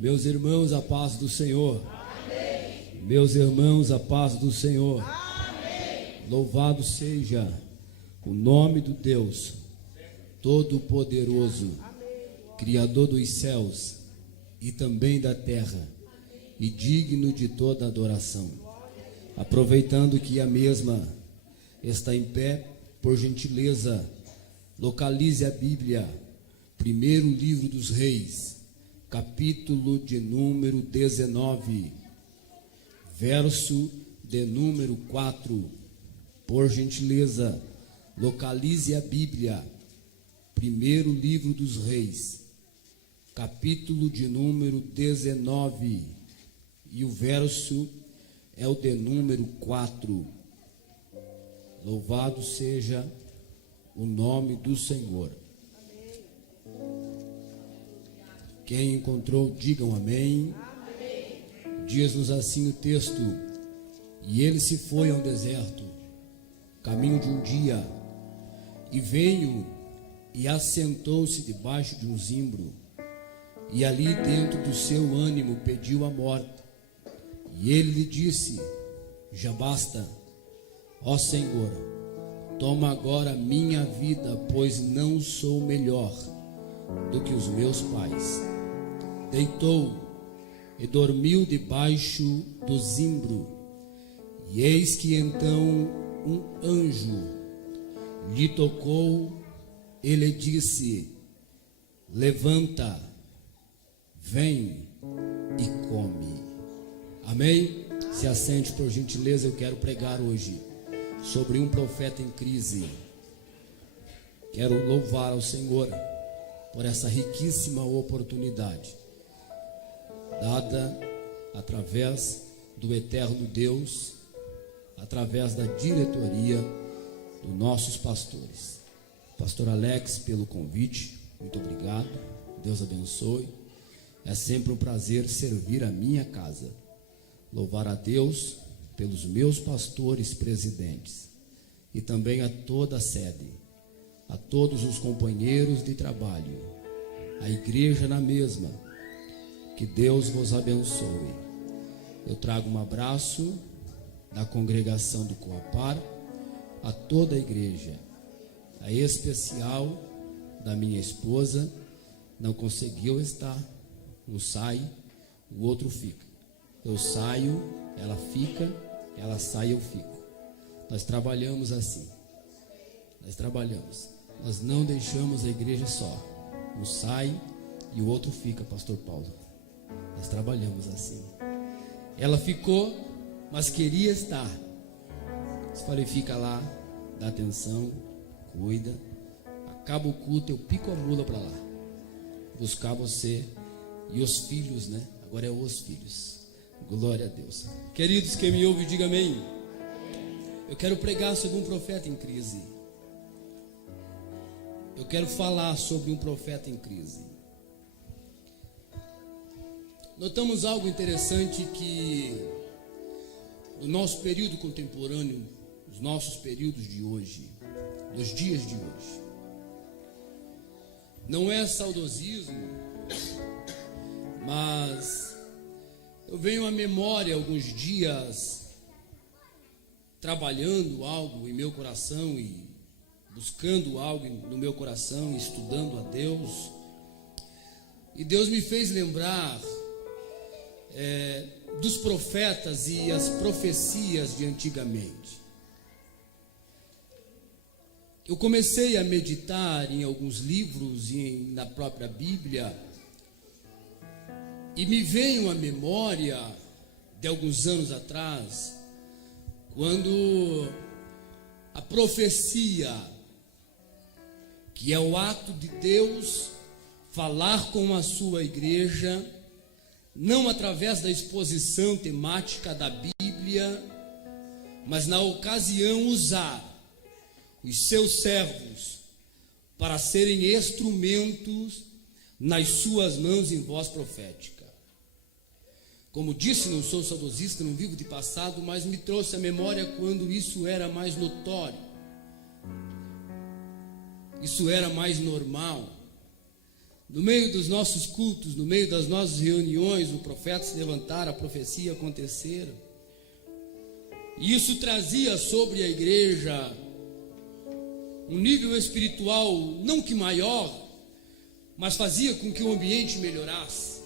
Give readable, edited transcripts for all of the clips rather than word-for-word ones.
Meus irmãos, a paz do Senhor. Amém. Meus irmãos, a paz do Senhor. Amém. Louvado seja o nome do Deus Todo-Poderoso, Criador dos céus e também da terra, e digno de toda adoração. Aproveitando que a mesma está em pé, por gentileza, localize a Bíblia, primeiro livro dos Reis, capítulo de número 19, verso de número 4. Por gentileza, localize a Bíblia, primeiro livro dos Reis, capítulo de número 19, e o verso é o de número 4. Louvado seja o nome do Senhor. Quem encontrou, digam amém. Amém. Diz-nos assim o texto: e ele se foi ao deserto, caminho de um dia, e veio e assentou-se debaixo de um zimbro, e ali dentro do seu ânimo pediu a morte. E ele lhe disse: já basta, ó Senhor, toma agora minha vida, pois não sou melhor do que os meus pais. Deitou e dormiu debaixo do zimbro, e eis que então um anjo lhe tocou e lhe disse: levanta, vem e come. Amém? Se assente, por gentileza. Eu quero pregar hoje sobre um profeta em crise. Quero louvar ao Senhor por essa riquíssima oportunidade dada através do eterno Deus, através da diretoria dos nossos pastores. Pastor Alex, pelo convite, muito obrigado, Deus abençoe. É sempre um prazer servir a minha casa. Louvar a Deus pelos meus pastores presidentes e também a toda a sede, a todos os companheiros de trabalho, a igreja na mesma. Que Deus vos abençoe. Eu trago um abraço da congregação do Coapar a toda a igreja, a especial da minha esposa. Não conseguiu estar, um sai, o outro fica. Eu saio, ela fica, ela sai, eu fico. Nós trabalhamos assim. Nós trabalhamos. Nós não deixamos a igreja só. Um sai e o outro fica, pastor Paulo. Nós trabalhamos assim. Ela ficou, mas queria estar. Eu falei: fica lá, dá atenção, cuida. Acaba o culto, eu pico a mula para lá buscar você e os filhos, né? Agora é os filhos. Glória a Deus. Queridos, quem me ouve, diga amém. Eu quero pregar sobre um profeta em crise. Eu quero falar sobre um profeta em crise. Notamos algo interessante, que no nosso período contemporâneo, os nossos períodos de hoje, dos dias de hoje, não é saudosismo, mas eu venho à memória alguns dias trabalhando algo em meu coração e buscando algo no meu coração, estudando a Deus, e Deus me fez lembrar dos profetas e as profecias de antigamente. Eu comecei a meditar em alguns livros e na própria Bíblia, e me veio à memória de alguns anos atrás, quando a profecia, que é o ato de Deus falar com a sua igreja, não através da exposição temática da Bíblia, mas na ocasião usar os seus servos para serem instrumentos nas suas mãos em voz profética. Como disse, não sou saudosista, não vivo de passado, mas me trouxe à memória quando isso era mais notório, isso era mais normal. No meio dos nossos cultos, no meio das nossas reuniões, o profeta se levantara, a profecia acontecera. E isso trazia sobre a igreja um nível espiritual, não que maior, mas fazia com que o ambiente melhorasse.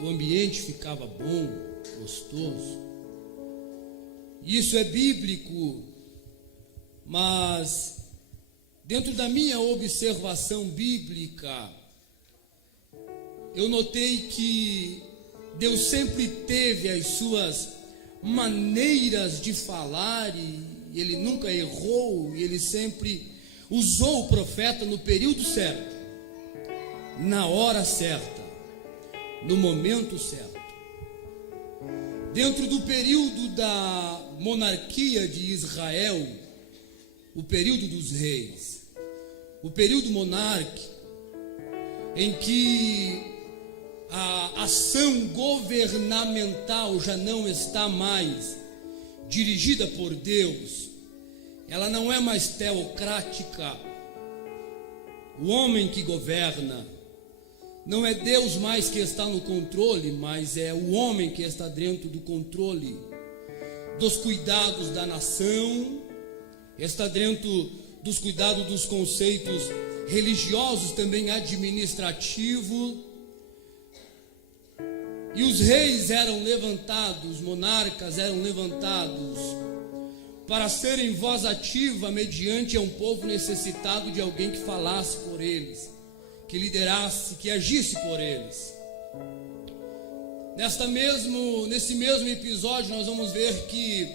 O ambiente ficava bom, gostoso. Isso é bíblico, mas dentro da minha observação bíblica, eu notei que Deus sempre teve as suas maneiras de falar e Ele nunca errou, e Ele sempre usou o profeta no período certo, na hora certa, no momento certo. Dentro do período da monarquia de Israel, o período dos reis, o período monárquico, em que a ação governamental já não está mais dirigida por Deus, ela não é mais teocrática. O homem que governa, não é Deus mais que está no controle, mas é o homem que está dentro do controle dos cuidados da nação, está dentro dos cuidados dos conceitos religiosos, também administrativos. E os reis eram levantados, os monarcas eram levantados para serem voz ativa mediante a um povo necessitado de alguém que falasse por eles, que liderasse, que agisse por eles. Nesse mesmo episódio nós vamos ver que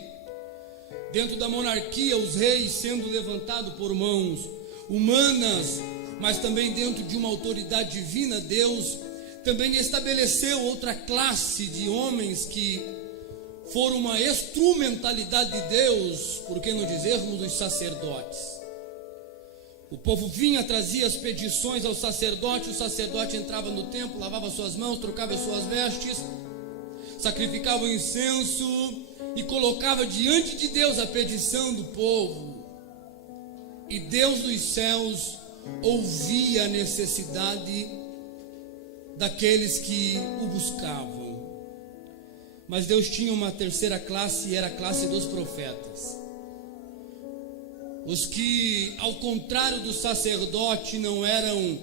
dentro da monarquia, os reis sendo levantados por mãos humanas, mas também dentro de uma autoridade divina, Deus também estabeleceu outra classe de homens que foram uma instrumentalidade de Deus, por que não dizermos os sacerdotes. O povo vinha, trazia as petições ao sacerdote, o sacerdote entrava no templo, lavava suas mãos, trocava suas vestes, sacrificava o incenso e colocava diante de Deus a petição do povo. E Deus dos céus ouvia a necessidade daqueles que o buscavam. Mas Deus tinha uma terceira classe, e era a classe dos profetas. Os que, ao contrário do sacerdote, não eram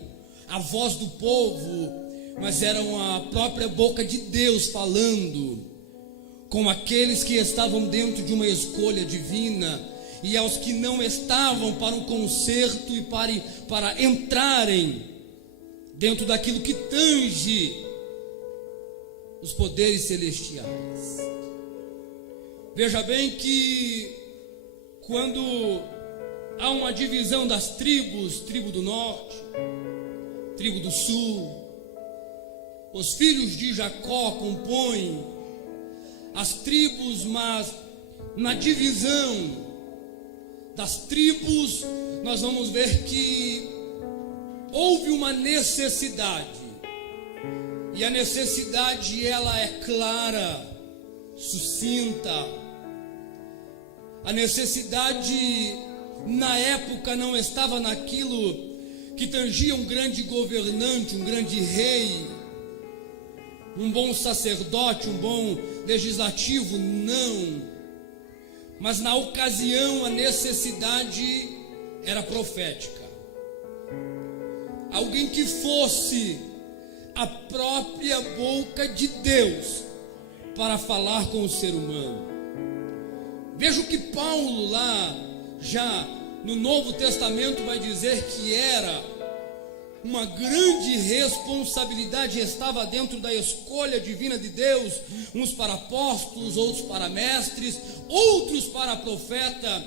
a voz do povo, mas eram a própria boca de Deus falando com aqueles que estavam dentro de uma escolha divina, e aos que não estavam para um conserto e para entrarem dentro daquilo que tange os poderes celestiais. Veja bem que quando há uma divisão das tribos, tribo do norte, tribo do sul, os filhos de Jacó compõem as tribos, mas na divisão das tribos nós vamos ver que houve uma necessidade, e a necessidade ela é clara, sucinta. A necessidade na época não estava naquilo que tangia um grande governante, um grande rei, um bom sacerdote, um bom legislativo, não. Mas na ocasião a necessidade era profética. Alguém que fosse a própria boca de Deus para falar com o ser humano. Veja o que Paulo lá já no Novo Testamento vai dizer que era uma grande responsabilidade, estava dentro da escolha divina de Deus, uns para apóstolos, outros para mestres, outros para profeta.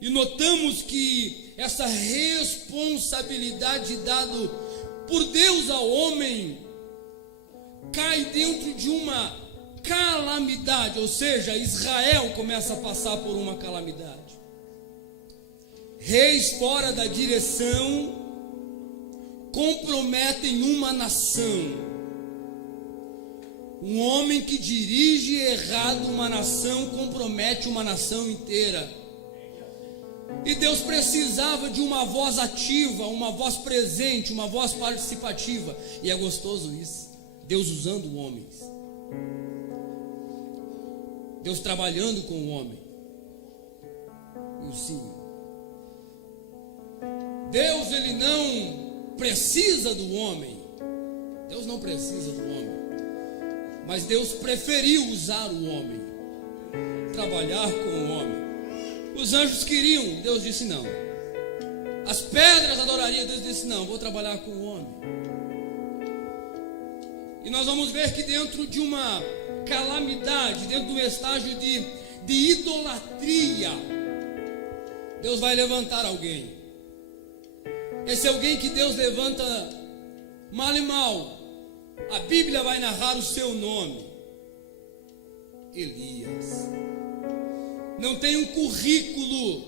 E notamos que essa responsabilidade dada por Deus ao homem cai dentro de uma calamidade, ou seja, Israel começa a passar por uma calamidade. Reis fora da direção comprometem uma nação. Um homem que dirige errado uma nação compromete uma nação inteira. E Deus precisava de uma voz ativa, uma voz presente, uma voz participativa. E é gostoso isso. Deus usando homens. Deus trabalhando com o homem. Sim. Deus, ele não precisa do homem. Deus não precisa do homem. Mas Deus preferiu usar o homem, trabalhar com o homem. Os anjos queriam, Deus disse não. As pedras adorariam, Deus disse não, vou trabalhar com o homem. E nós vamos ver que dentro de uma calamidade, dentro de um estágio de idolatria, Deus vai levantar alguém. Esse alguém que Deus levanta mal e mal, a Bíblia vai narrar o seu nome: Elias. Não tem um currículo,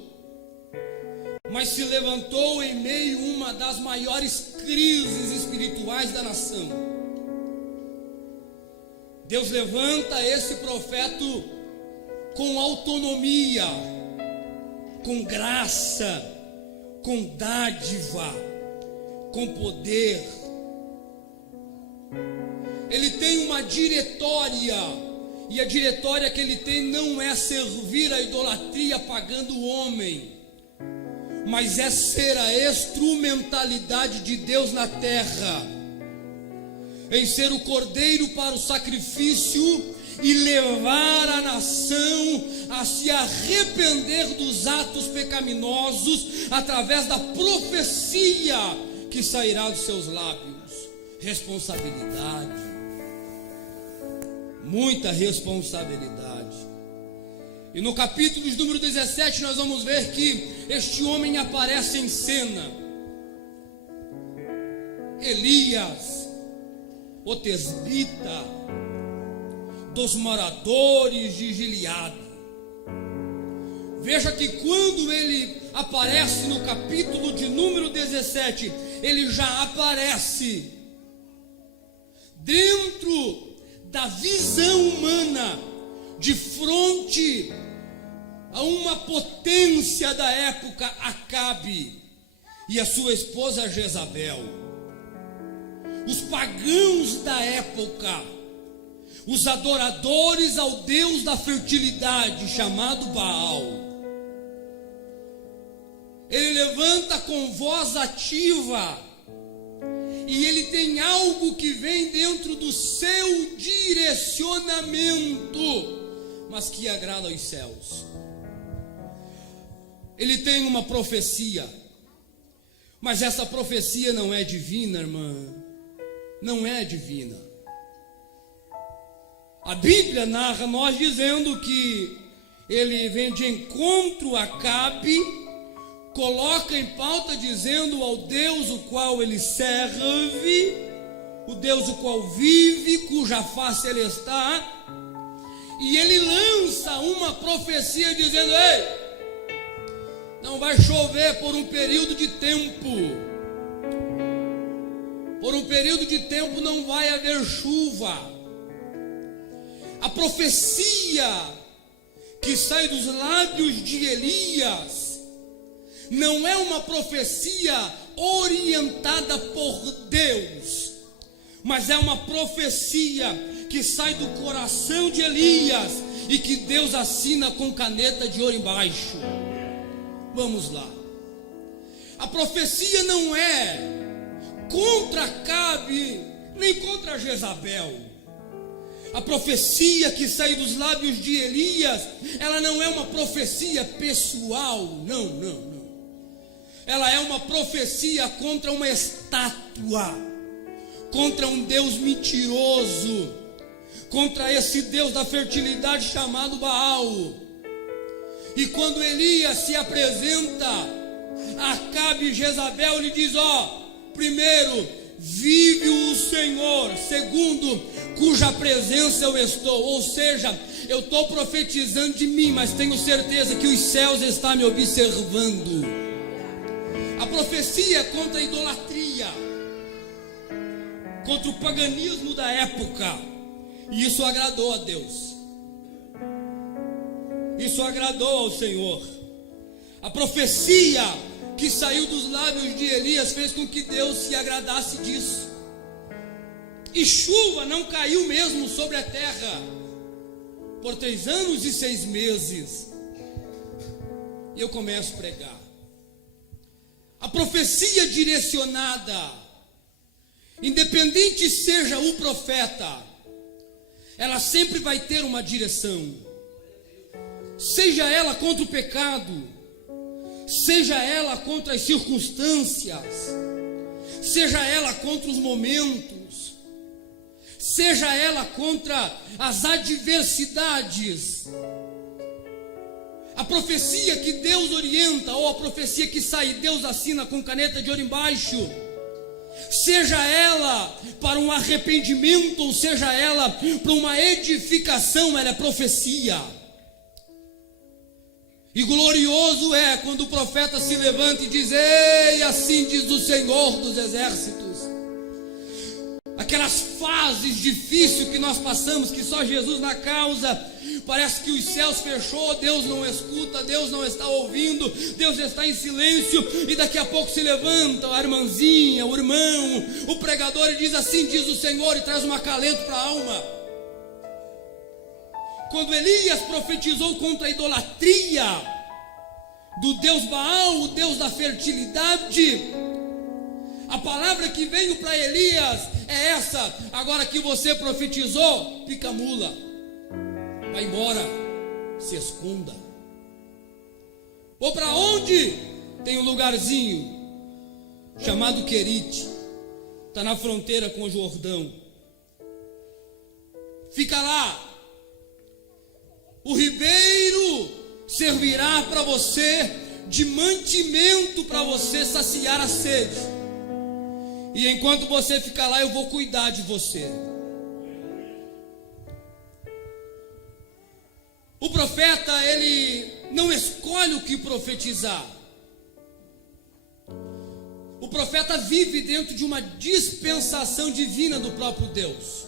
mas se levantou em meio a uma das maiores crises espirituais da nação. Deus levanta esse profeta com autonomia, com graça, com dádiva, com poder. Ele tem uma diretória, e a diretória que ele tem não é servir a idolatria pagando o homem, mas é ser a instrumentalidade de Deus na terra, em ser o cordeiro para o sacrifício e levar a nação a se arrepender dos atos pecaminosos através da profecia que sairá dos seus lábios. Responsabilidade, muita responsabilidade. E no capítulo de número 17 nós vamos ver que este homem aparece em cena. Elias, o tesbita, dos moradores de Gileade. Veja que quando ele aparece no capítulo de número 17, ele já aparece dentro da visão humana, de frente a uma potência da época, Acabe e a sua esposa Jezabel. Os pagãos da época, os adoradores ao Deus da fertilidade, chamado Baal. Ele levanta com voz ativa, e ele tem algo que vem dentro do seu direcionamento, mas que agrada aos céus. Ele tem uma profecia, mas essa profecia não é divina, irmã. Não é divina. A Bíblia narra nós dizendo que ele vem de encontro a Acabe, coloca em pauta dizendo ao Deus o qual ele serve, o Deus o qual vive, cuja face ele está, e ele lança uma profecia dizendo: ei, não vai chover por um período de tempo, por um período de tempo não vai haver chuva. A profecia que sai dos lábios de Elias não é uma profecia orientada por Deus, mas é uma profecia que sai do coração de Elias e que Deus assina com caneta de ouro embaixo. Vamos lá. A profecia não é contra Acabe nem contra Jezabel. A profecia que sai dos lábios de Elias, ela não é uma profecia pessoal, não. Ela é uma profecia contra uma estátua, contra um Deus mentiroso, contra esse Deus da fertilidade chamado Baal. E quando Elias se apresenta a Acabe e Jezabel, ele diz: primeiro, vive o Senhor; segundo, cuja presença eu estou. Ou seja, eu estou profetizando de mim, mas tenho certeza que os céus estão me observando. A profecia contra a idolatria, contra o paganismo da época, e isso agradou a Deus, isso agradou ao Senhor. A profecia que saiu dos lábios de Elias fez com que Deus se agradasse disso. E chuva não caiu mesmo sobre a terra por 3 anos e 6 meses. E eu começo a pregar. A profecia direcionada, independente seja o profeta, ela sempre vai ter uma direção. Seja ela contra o pecado, seja ela contra as circunstâncias, seja ela contra os momentos, seja ela contra as adversidades. A profecia que Deus orienta, ou a profecia que sai, Deus assina com caneta de ouro embaixo, seja ela para um arrependimento, ou seja ela para uma edificação, ela é profecia. E glorioso é quando o profeta se levanta e diz: ei, assim diz o Senhor dos exércitos. Aquelas fases difíceis que nós passamos, que só Jesus na causa, parece que os céus fechou, Deus não escuta, Deus não está ouvindo, Deus está em silêncio, e daqui a pouco se levanta a irmãzinha, o irmão, o pregador, e diz: assim diz o Senhor, e traz um acalento para a alma. Quando Elias profetizou contra a idolatria do Deus Baal, o Deus da fertilidade, a palavra que veio para Elias é essa: agora que você profetizou, pica a mula, vai embora, se esconda. Ou para onde? Tem um lugarzinho chamado Querite, está na fronteira com o Jordão, fica lá. O ribeiro servirá para você de mantimento, para você saciar a sede. E enquanto você ficar lá, eu vou cuidar de você. O profeta, ele não escolhe o que profetizar. O profeta vive dentro de uma dispensação divina do próprio Deus.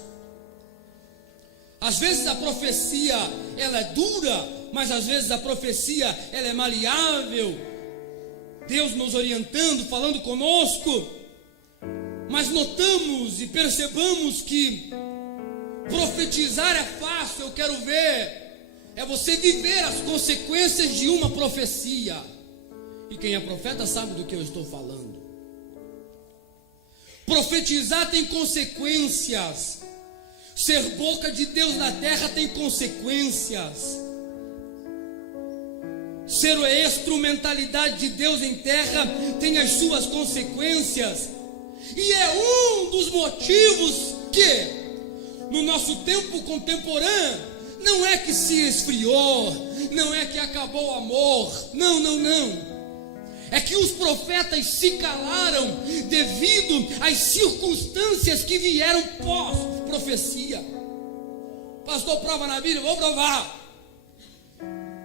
Às vezes a profecia, ela é dura, mas às vezes a profecia, ela é maleável. Deus nos orientando, falando conosco. Mas notamos e percebamos que profetizar é fácil. Eu quero ver, é você viver as consequências de uma profecia. E quem é profeta sabe do que eu estou falando. Profetizar tem consequências. Ser boca de Deus na terra tem consequências. Ser a instrumentalidade de Deus em terra tem as suas consequências. E é um dos motivos que, no nosso tempo contemporâneo, não é que se esfriou, não é que acabou o amor, não. É que os profetas se calaram devido às circunstâncias que vieram pós-profecia. Pastor, prova na Bíblia? Vou provar.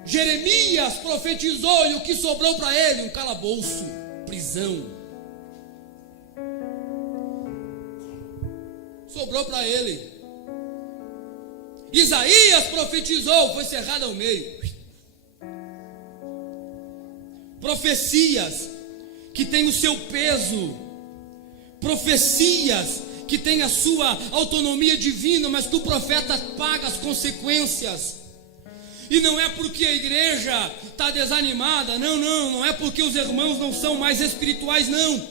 Jeremias profetizou e o que sobrou para ele? Um calabouço, prisão. Sobrou para ele. Isaías profetizou, foi cerrado ao meio. Profecias que têm o seu peso, profecias que têm a sua autonomia divina, mas que o profeta paga as consequências. E não é porque a igreja está desanimada, não é porque os irmãos não são mais espirituais, não.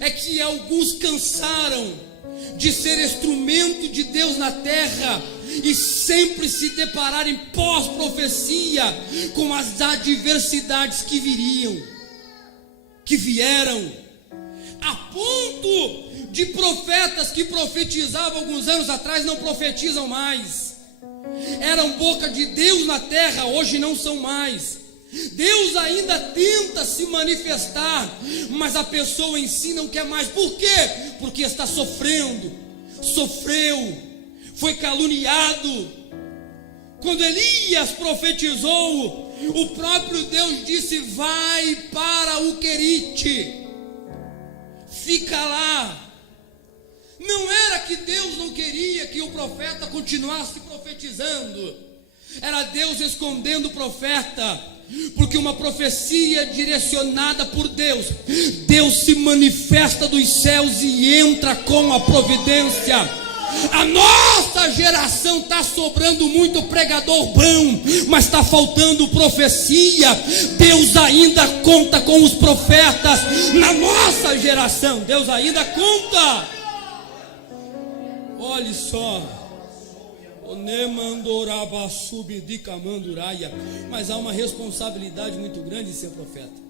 É que alguns cansaram de ser instrumento de Deus na terra e sempre se depararem pós-profecia com as adversidades que vieram, a ponto de profetas que profetizavam alguns anos atrás não profetizam mais. Eram boca de Deus na terra, hoje não são mais. Deus ainda tenta se manifestar, mas a pessoa em si não quer mais. Por quê? Porque está sofreu, foi caluniado. Quando Elias profetizou, o próprio Deus disse: vai para o Querite, fica lá. Não era que Deus não queria que o profeta continuasse profetizando, era Deus escondendo o profeta Porque uma profecia direcionada por Deus, Deus se manifesta dos céus e entra com a providência. A nossa geração está sobrando muito pregador bom, mas está faltando profecia. Deus ainda conta com os profetas na nossa geração. Deus ainda conta. Olhe só. Mas há uma responsabilidade muito grande de ser profeta.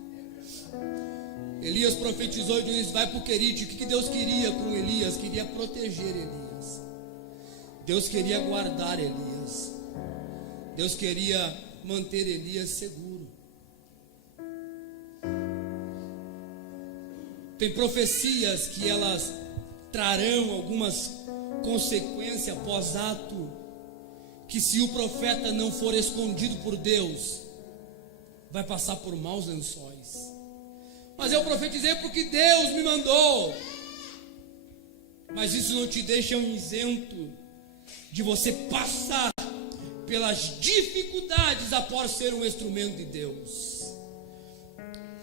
Elias profetizou e disse: vai para o Querite. O que Deus queria com Elias? Queria proteger Elias. Deus queria guardar Elias. Deus queria manter Elias seguro. Tem profecias que elas trarão algumas consequências após ato, que se o profeta não for escondido por Deus, vai passar por maus lençóis. Mas eu profetizei porque Deus me mandou. Mas isso não te deixa um isento de você passar pelas dificuldades após ser um instrumento de Deus.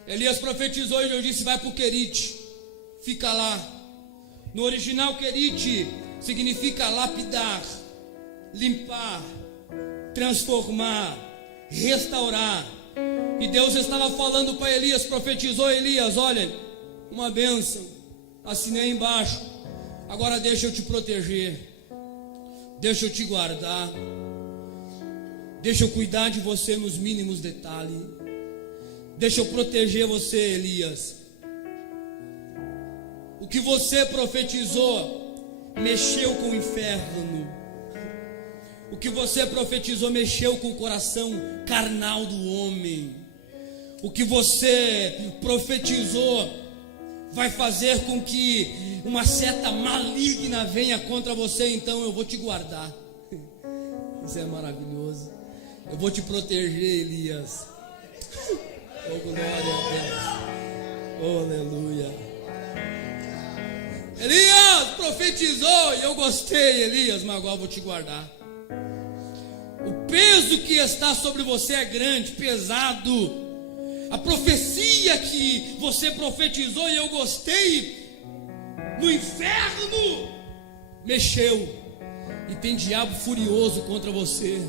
Elias profetizou e eu disse: vai para o Querite, fica lá. No original, Querite significa lapidar, limpar, transformar, restaurar. E Deus estava falando para Elias, profetizou Elias: olha, uma bênção, assinei embaixo, agora deixa eu te proteger, deixa eu te guardar, deixa eu cuidar de você nos mínimos detalhes, deixa eu proteger você, Elias. O que você profetizou mexeu com o inferno. O que você profetizou mexeu com o coração carnal do homem. O que você profetizou vai fazer com que uma seta maligna venha contra você. Então eu vou te guardar. Isso é maravilhoso. Eu vou te proteger, Elias. Oh, glória a Deus. Oh, aleluia. Elias profetizou e eu gostei, Elias, mas agora eu vou te guardar. O peso que está sobre você é grande, pesado. A profecia que você profetizou e eu gostei, no inferno mexeu. E tem diabo furioso contra você.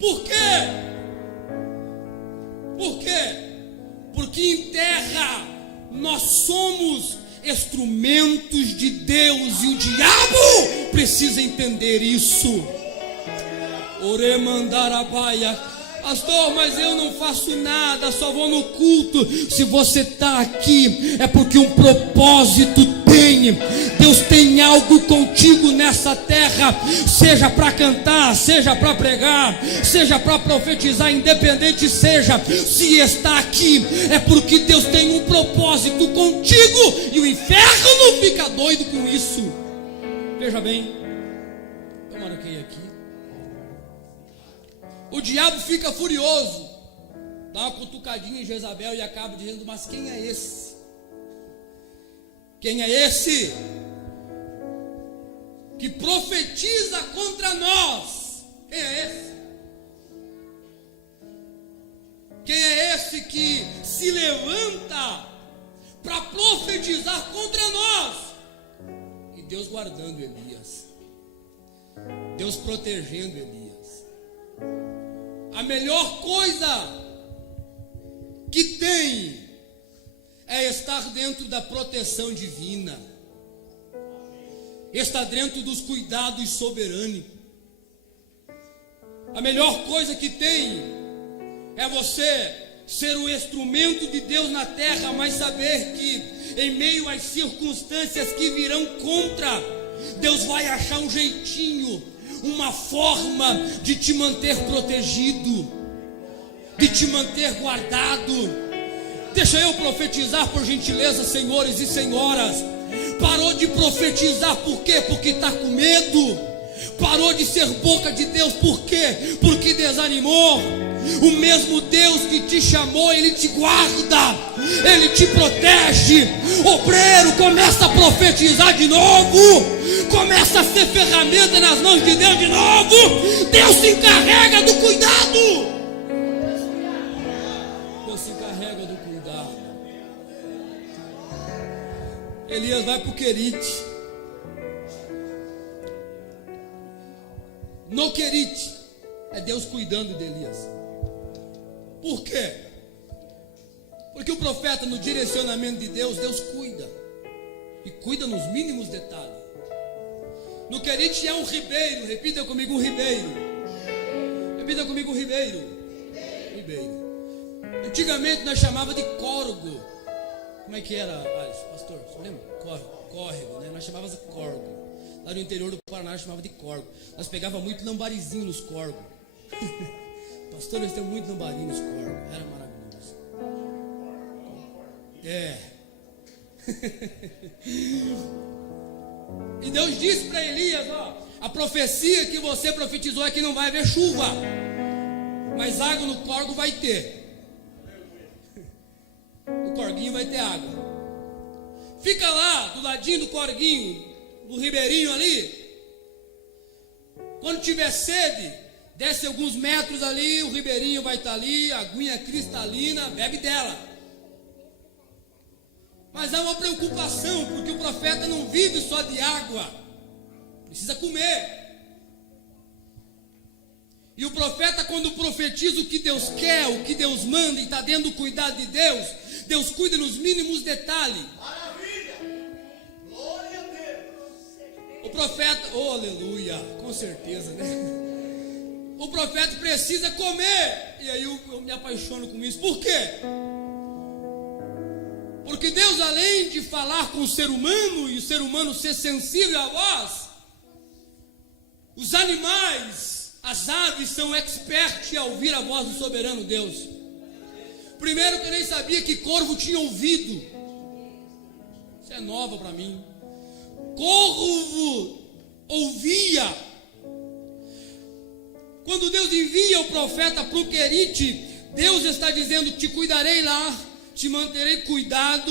Por quê? Por quê? Porque em terra nós somos instrumentos de Deus, e o diabo precisa entender isso. Oremandarabaia. Pastor, mas eu não faço nada, só vou no culto. Se você está aqui é porque um propósito tem. Deus tem algo contigo nessa terra, seja para cantar, seja para pregar, seja para profetizar, independente seja. Se está aqui é porque Deus tem um propósito contigo, e o inferno fica doido com isso. Veja bem, tomara que aqui. O diabo fica furioso, dá uma cutucadinha em Jezabel e acaba dizendo: mas quem é esse? Quem é esse que profetiza contra nós? Quem é esse? Quem é esse que se levanta para profetizar contra nós? E Deus guardando Elias, Deus protegendo Elias. A melhor coisa que tem é estar dentro da proteção divina, estar dentro dos cuidados soberanos. A melhor coisa que tem é você ser um instrumento de Deus na terra, mas saber que em meio às circunstâncias que virão contra, Deus vai achar um jeitinho, uma forma de te manter protegido, de te manter guardado. Deixa eu profetizar, por gentileza, senhores e senhoras. Parou de profetizar, por quê? Porque está com medo. Parou de ser boca de Deus, por quê? Porque desanimou. O mesmo Deus que te chamou, Ele te guarda, Ele te protege. Obreiro, começa a profetizar de novo, começa a ser ferramenta nas mãos de Deus de novo. Deus se encarrega do cuidado. Deus se encarrega do cuidado. Elias vai para o Querite. No Querite é Deus cuidando de Elias. Por quê? Porque o profeta, no direcionamento de Deus, Deus cuida. E cuida nos mínimos detalhes. No Querite é um ribeiro. Repita comigo, um ribeiro. Repita comigo, um ribeiro. Ribeiro. Antigamente nós chamava de córrego. Como é que era, pastor? Você lembra? Córrego, né? Nós chamávamos de córrego. Lá no interior do Paraná nós chamava de córrego. Nós pegava muito lambarizinho nos córregos. Pastor, nós temos muito lambarinho nos córregos. Era maravilhoso. E Deus disse para Elias, ó, a profecia que você profetizou é que não vai haver chuva, mas água no córrego vai ter. O corguinho vai ter água. Fica lá do ladinho do corguinho, no ribeirinho ali. Quando tiver sede, desce alguns metros ali, o ribeirinho vai estar ali, a aguinha cristalina, bebe dela. Mas há uma preocupação, porque o profeta não vive só de água, precisa comer. E o profeta, quando profetiza o que Deus quer, o que Deus manda, e está dentro do cuidado de Deus, Deus cuida nos mínimos detalhes. Maravilha! Glória a Deus! O profeta, oh aleluia, com certeza, né? O profeta precisa comer. E aí eu me apaixono com isso. Por quê? Porque Deus, além de falar com o ser humano, e o ser humano ser sensível à voz, os animais, as aves são expertos a ouvir a voz do soberano Deus. Primeiro que eu nem sabia que corvo tinha ouvido. Isso é nova para mim. Corvo ouvia. Quando Deus envia o profeta para o Querite, Deus está dizendo: te cuidarei lá, te manterei cuidado,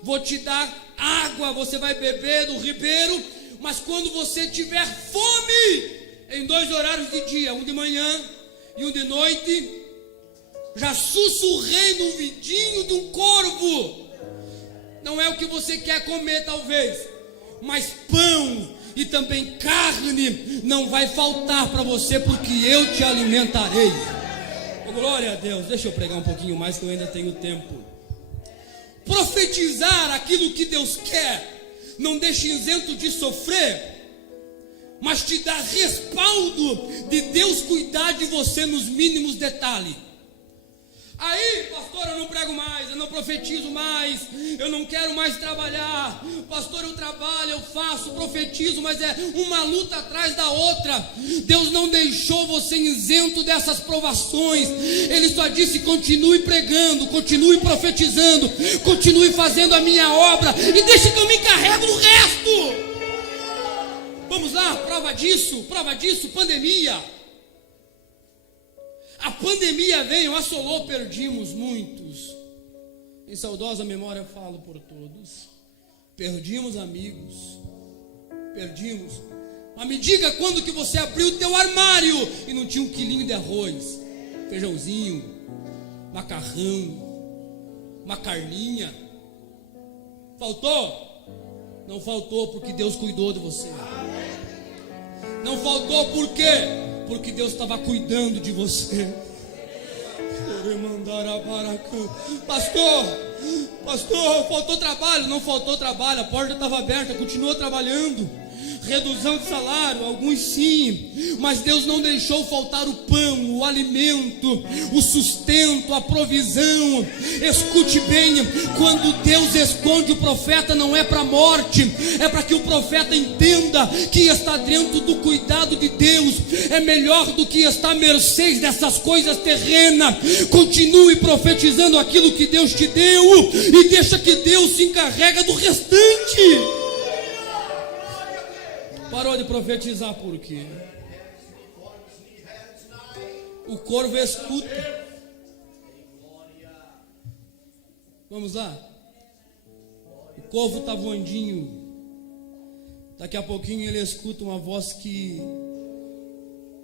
vou te dar água, você vai beber do ribeiro, mas quando você tiver fome, em 2 horários de dia, um de manhã e um de noite, já sussurrei no vidinho de um corvo. Não é o que você quer comer talvez, mas pão e também carne não vai faltar para você, porque eu te alimentarei. Oh, glória a Deus. Deixa eu pregar um pouquinho mais, que eu ainda tenho tempo. Profetizar aquilo que Deus quer não deixa isento de sofrer, mas te dá respaldo de Deus cuidar de você nos mínimos detalhes. Aí, pastor, eu não prego mais, eu não profetizo mais, eu não quero mais trabalhar. Pastor, eu trabalho, eu faço, profetizo, mas é uma luta atrás da outra. Deus não deixou você isento dessas provações. Ele só disse: continue pregando, continue profetizando, continue fazendo a minha obra e deixe que eu me encarrego do resto. Vamos lá, prova disso, pandemia. A pandemia veio, assolou, perdimos muitos. Em saudosa memória falo por todos. Perdimos amigos, perdimos. Mas me diga quando que você abriu o teu armário e não tinha 1 quilinho de arroz, feijãozinho, macarrão, uma carninha. Faltou? Não faltou, porque Deus cuidou de você. Não faltou por quê? Porque Deus estava cuidando de você. Pastor, faltou trabalho. Não faltou trabalho, a porta estava aberta, continuou trabalhando. Redução de salário, alguns sim, mas Deus não deixou faltar o pão, o alimento, o sustento, a provisão. Escute bem, quando Deus esconde o profeta, não é para a morte, é para que o profeta entenda que está dentro do cuidado de Deus é melhor do que estar à mercê dessas coisas terrenas. Continue profetizando aquilo que Deus te deu e deixa que Deus se encarrega do restante. Parou de profetizar por quê? O corvo escuta. Vamos lá. O corvo está voandinho. Daqui a pouquinho ele escuta uma voz que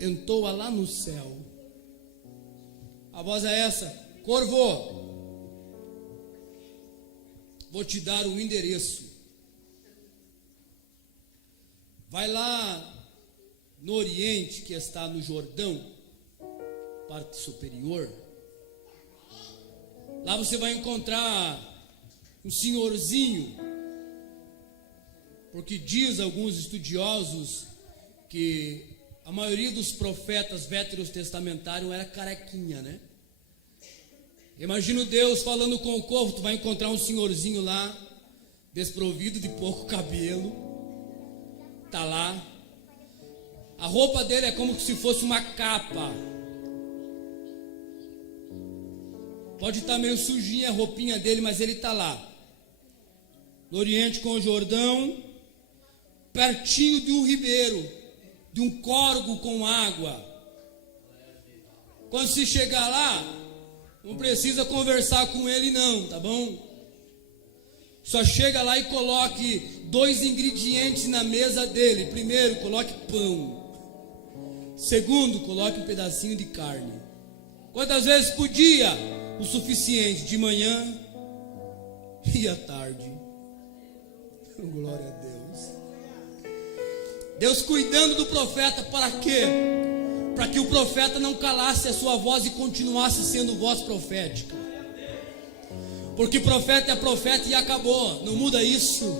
entoa lá no céu. A voz é essa: corvo, vou te dar um endereço. Vai lá no Oriente, que está no Jordão, parte superior. Lá você vai encontrar um senhorzinho, porque diz alguns estudiosos que a maioria dos profetas veterotestamentários era carequinha, né? Imagina Deus falando com o povo, tu vai encontrar um senhorzinho lá, desprovido de pouco cabelo, tá lá. A roupa dele é como se fosse uma capa. Pode estar meio sujinha a roupinha dele, mas ele está lá. No Oriente com o Jordão, pertinho de um ribeiro, de um córrego com água. Quando se chegar lá, não precisa conversar com ele não, tá bom? Só chega lá e coloque 2 ingredientes na mesa dele. Primeiro, coloque pão. Segundo, coloque um pedacinho de carne. Quantas vezes por dia? O suficiente, de manhã e à tarde. Glória a Deus. Deus cuidando do profeta, para quê? Para que o profeta não calasse a sua voz e continuasse sendo voz profética. Porque profeta é profeta e acabou, não muda isso.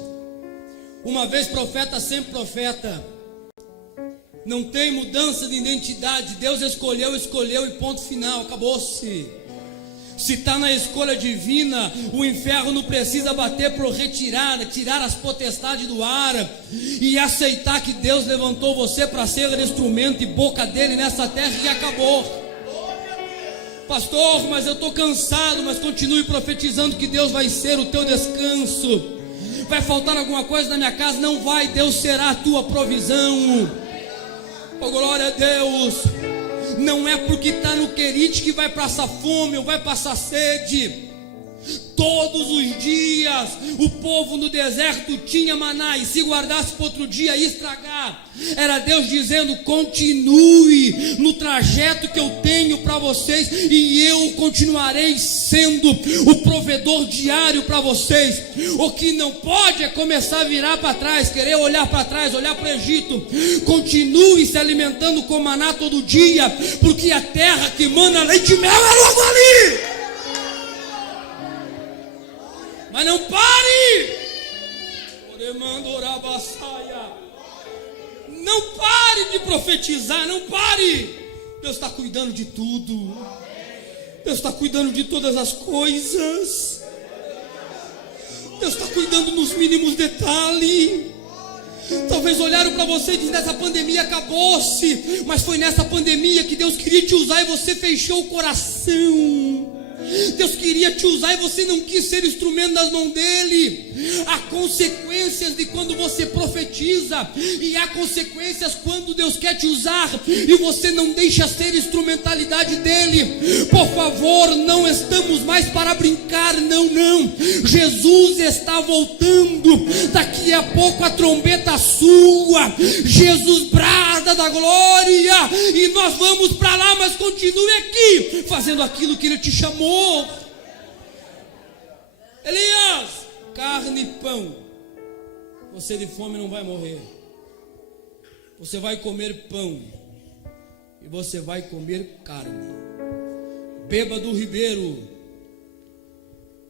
Uma vez profeta, sempre profeta. Não tem mudança de identidade. Deus escolheu e ponto final, acabou-se. Se está na escolha divina, o inferno não precisa bater por retirada, tirar as potestades do ar e aceitar que Deus levantou você para ser instrumento e boca dele nessa terra e acabou. Pastor, mas eu estou cansado, mas continue profetizando que Deus vai ser o teu descanso. Vai faltar alguma coisa na minha casa? Não vai, Deus será a tua provisão. Oh, glória a Deus. Não é porque está no querite que vai passar fome ou vai passar sede. Todos os dias o povo no deserto tinha maná, e se guardasse para outro dia ia estragar. Era Deus dizendo: continue no trajeto que eu tenho para vocês, e eu continuarei sendo o provedor diário para vocês. O que não pode é começar a virar para trás, querer olhar para trás, olhar para o Egito. Continue se alimentando com maná todo dia, porque a terra que mana leite e mel é logo ali. Mas não pare! Não pare de profetizar, não pare! Deus está cuidando de tudo. Deus está cuidando de todas as coisas. Deus está cuidando nos mínimos detalhes. Talvez olharam para você e disseram: essa pandemia acabou-se, mas foi nessa pandemia que Deus queria te usar e você fechou o coração. Deus queria te usar e você não quis ser instrumento das mãos dele. Há consequências de quando você profetiza, e há consequências quando Deus quer te usar e você não deixa ser instrumentalidade dele. Por favor, não estamos mais para brincar, não. Jesus está voltando. Daqui a pouco a trombeta sua, Jesus brada da glória, e nós vamos para lá, mas continue aqui fazendo aquilo que ele te chamou. Elias, carne e pão. Você de fome não vai morrer. Você vai comer pão e você vai comer carne. Beba do ribeiro,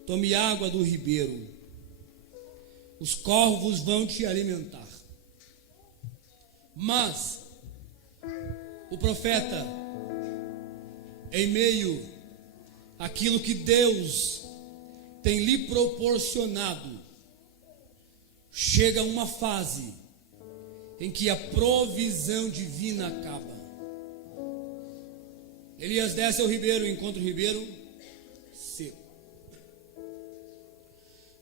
tome água do ribeiro. Os corvos vão te alimentar. Mas o profeta, em meio aquilo que Deus tem lhe proporcionado, chega uma fase em que a provisão divina acaba. Elias desce ao ribeiro e encontra o ribeiro seco.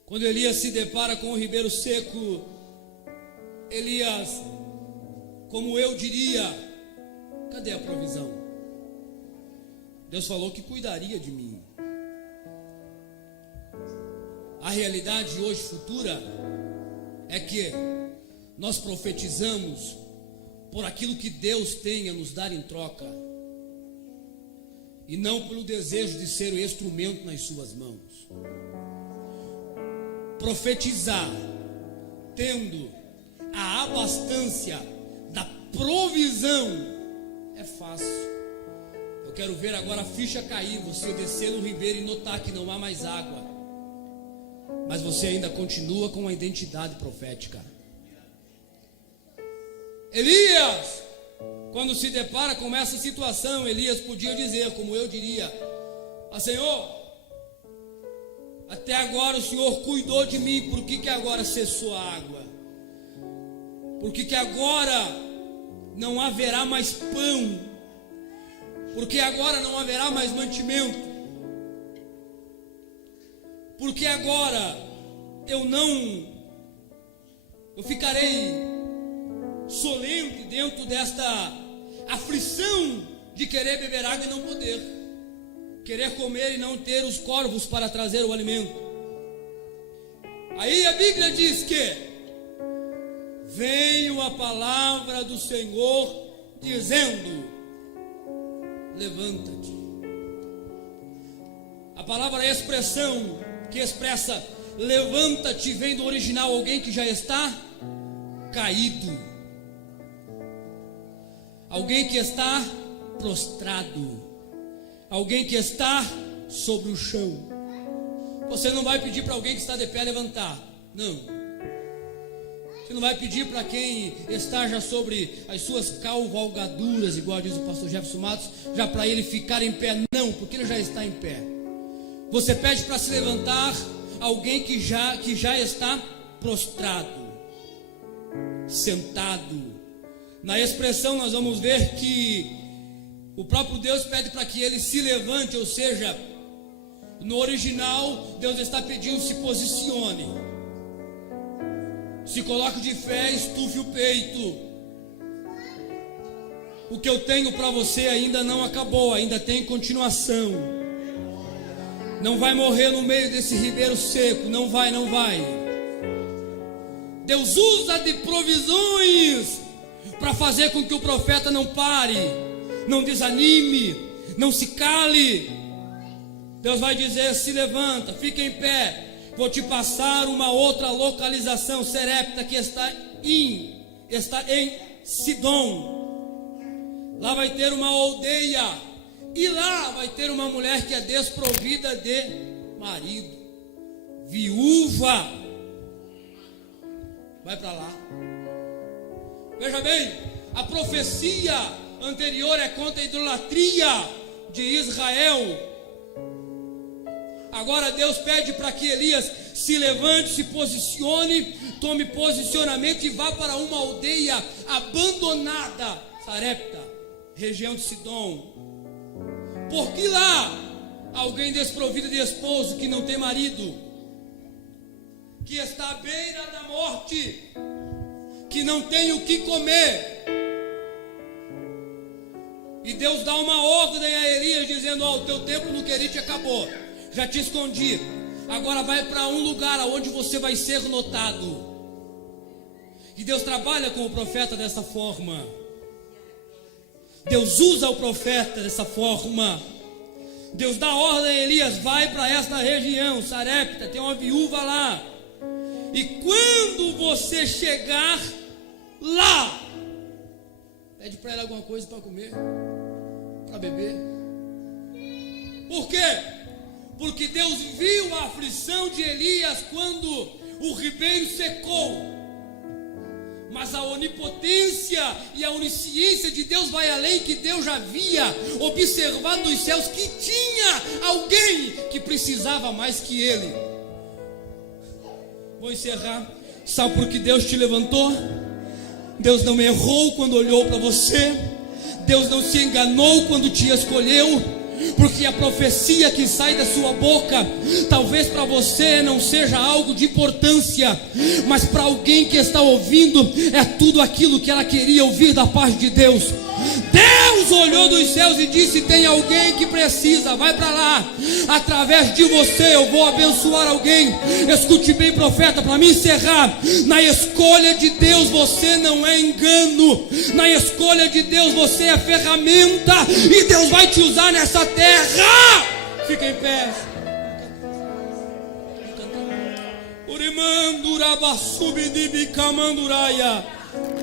Quando Elias se depara com o ribeiro seco, Elias, como eu diria, cadê a provisão? Deus falou que cuidaria de mim. A realidade hoje futura é que nós profetizamos por aquilo que Deus tem a nos dar em troca, e não pelo desejo de ser o instrumento nas suas mãos. profetizar tendo a abastança da provisão é fácil. Eu quero ver agora a ficha cair, você descer no ribeiro e notar que não há mais água, mas você ainda continua com a identidade profética. Elias, quando se depara com essa situação, Elias podia dizer, como eu diria: Senhor, até agora o Senhor cuidou de mim, por que agora cessou a água? Por que agora não haverá mais pão? Por que agora não haverá mais mantimento? Por que agora eu ficarei solene dentro desta aflição de querer beber água e não poder, querer comer e não ter os corvos para trazer o alimento? Aí a Bíblia diz que veio a palavra do Senhor dizendo: levanta-te. A palavra, a expressão que expressa levanta-te, vem do original alguém que já está caído, alguém que está prostrado, alguém que está sobre o chão. Você não vai pedir para alguém que está de pé levantar, não. Você não vai pedir para quem está já sobre as suas cavalgaduras, igual diz o pastor Jefferson Matos, já para ele ficar em pé, não, porque ele já está em pé. Você pede para se levantar alguém que já está prostrado, sentado. Na expressão nós vamos ver que o próprio Deus pede para que ele se levante, ou seja, no original Deus está pedindo: se posicione, se coloque de pé, estufe o peito. O que eu tenho para você ainda não acabou, ainda tem continuação. Não vai morrer no meio desse ribeiro seco, não vai. Deus usa de provisões para fazer com que o profeta não pare, não desanime, não se cale. Deus vai dizer: se levanta, fica em pé. Vou te passar uma outra localização, Serepta, que está em Sidom. Lá vai ter uma aldeia, e lá vai ter uma mulher que é desprovida de marido, viúva. Vai para lá. Veja bem, a profecia anterior é contra a idolatria de Israel. Agora Deus pede para que Elias se levante, se posicione, tome posicionamento e vá para uma aldeia abandonada, Sarepta, região de Sidom. Porque lá, alguém desprovido de esposo, que não tem marido, que está à beira da morte, que não tem o que comer, e Deus dá uma ordem a Elias dizendo: o teu tempo no Querite acabou, já te escondi, agora vai para um lugar onde você vai ser notado. E Deus trabalha com o profeta dessa forma. Deus usa o profeta dessa forma. Deus dá ordem a Elias: vai para esta região, Sarepta, tem uma viúva lá. E quando você chegar lá, pede para ela alguma coisa para comer, para beber. Por quê? Porque Deus viu a aflição de Elias quando o ribeiro secou. Mas a onipotência e a onisciência de Deus vai além, que Deus já havia observado dos céus que tinha alguém que precisava mais que ele. Vou encerrar. Sabe por que Deus te levantou? Deus não errou quando olhou para você. Deus não se enganou quando te escolheu. Porque a profecia que sai da sua boca, talvez para você não seja algo de importância, mas para alguém que está ouvindo, é tudo aquilo que ela queria ouvir da parte de Deus. Deus olhou dos céus e disse: tem alguém que precisa, vai para lá. Através de você eu vou abençoar alguém. Escute bem, profeta, para me encerrar. Na escolha de Deus você não é engano. Na escolha de Deus você é ferramenta, e Deus vai te usar nessa terra. Fica em pé. Urimandurabasubidibicamanduraia.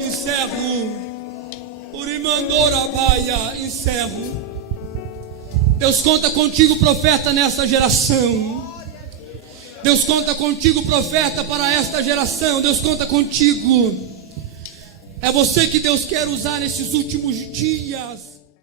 Encerro. Urimandorabaia. Encerro. Deus conta contigo, profeta, nesta geração. Deus conta contigo, profeta, para esta geração. Deus conta contigo. É você que Deus quer usar nesses últimos dias.